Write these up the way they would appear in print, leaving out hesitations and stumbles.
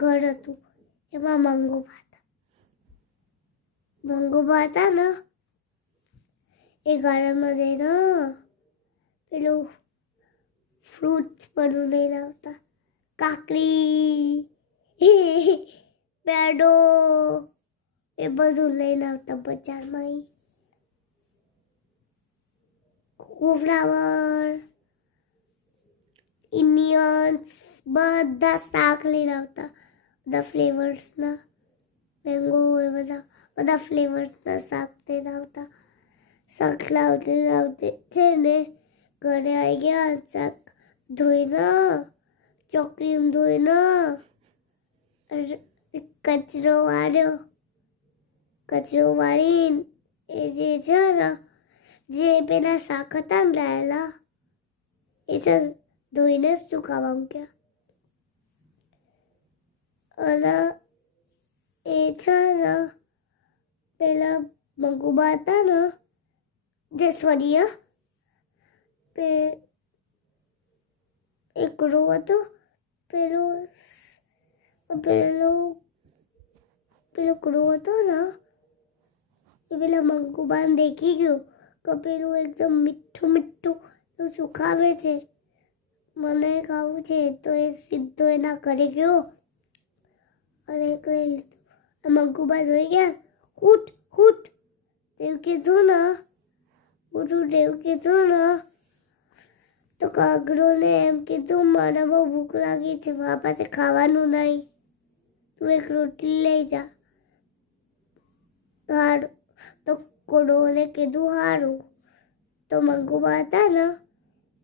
ઘર હતું, એમાં મંગોબા હતા ને એ ગાર્ડનમાં જઈને પેલું ફ્રૂટ્સ બધું લઈને આવતા, કાકડી પેડો એ બધું લઈને આવતા બજારમાં. કોફ્લાવર, ઇનિયન્સ બધા શાક લઈને આવતા, બધા ફ્લેવર્સના, મેંગો એ બધા ફ્લેવર્સના શાક લઈને આવતા. શાક લાવતે છે ને ઘરે આવી ગયા, શાક ધોઈને ચોકડીમાં ધોઈને કચરો વાળીને એ જે છે ને જે પેલા શાક હતા ને લાયેલા એ છે ધોઈને જ સુકાવા મૂક્યા. અને એ છે ને પેલા મંગુબા હતા ને જે સ્વર્ય એક રો હતો, પેલું ક્રો હતો ને એ પેલા મંગુબાને દેખી ગયો કે પેલું એકદમ મીઠું એવું સુકાવે છે, મને ખાવું છે. તો એ સીધો એના ઘરે ગયો અને કહી લીધું. મંગુબા જોઈ ગયા, હૂટ એવું કીધું ને તો કાગડોને એમ કીધું, મને બહુ ભૂખ લાગી છે, મારા પાસે ખાવાનું નહીં, તું એક રોટલી લઈ જા. હારું, તો કોડોને કીધું હારું. તો મંગુબા હતા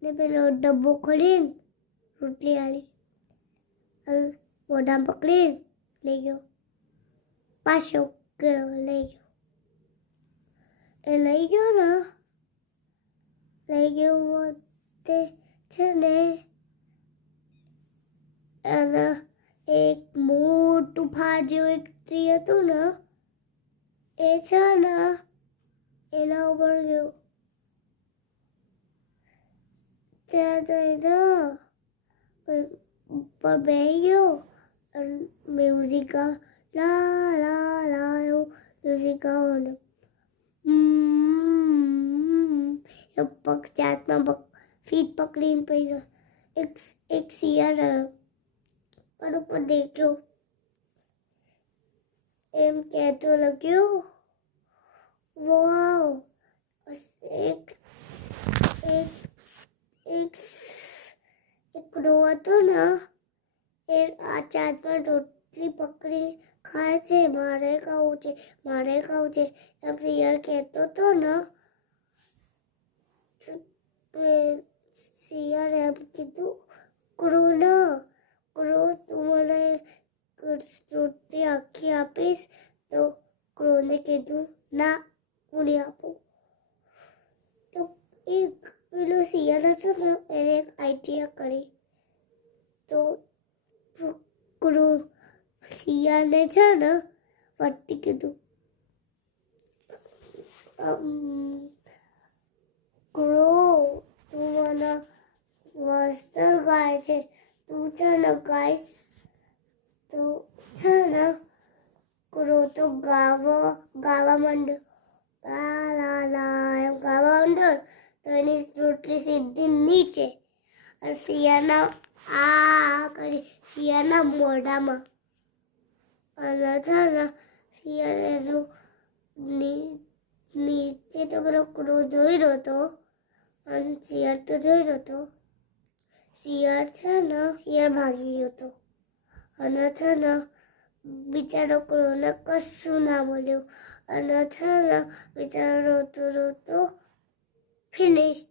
ને પેલો ડબ્બો ખોલીને રોટલી આલી મોઢામાં પકડીને લઈ ગયો, પાછો લઈ ગયો તે છે ને અને એક મોટું ફાડ જેવું એક ટ્રી હતું ને એ છે ને એના ઉપર ગયો. ત્યાં ઉપર બેસી ગયો અને મ્યુઝિક લા લા લા એવું મ્યુઝિક આવવાનું. પગ ચાટમાં ફીટ પકડીને પડ્યો. એક શિયાળ પર ઉપર દેખ્યો, એમ કહેતો લગ્યો, વાવ, એક રો હતો ને એ આ ચાટમાં રોટલી પકડી ખાય છે, મારે ખાવું છે એમ શિયાળ કહેતો હતો ને. શિયાળે એમ કીધું, ક્રો તું મને રોટલી આખી આપીશ? તો ક્રોને કીધું ના, હું નહીં આપું. તો એક પેલો શિયાળ હતો ને એને એક આઈડિયા કરી. તો શિયાળને છે ને વળતી કીધું, ક્રો તું મને વસ્ત્ર ગાય છે, તું છે ને ગાઈશ તો છે ને ક્રો તો ગાવા માંડ્યો, લા લા લા એમ ગાવા માંડ્યો. તો એની રોટલી સીધી નીચે અને શિયાળના મોઢામાં. અને છે ને શિયાળ નીચે તો પેલો ક્રો જોઈ રહ્યો હતો અને શિયાળ તો જોઈ રહ્યો હતો. શિયાળ ભાગી ગયો હતો અને છે ને બિચારો ક્રોને કશું ના મળ્યું અને છે ને બિચારો રોતો ફિનિશ.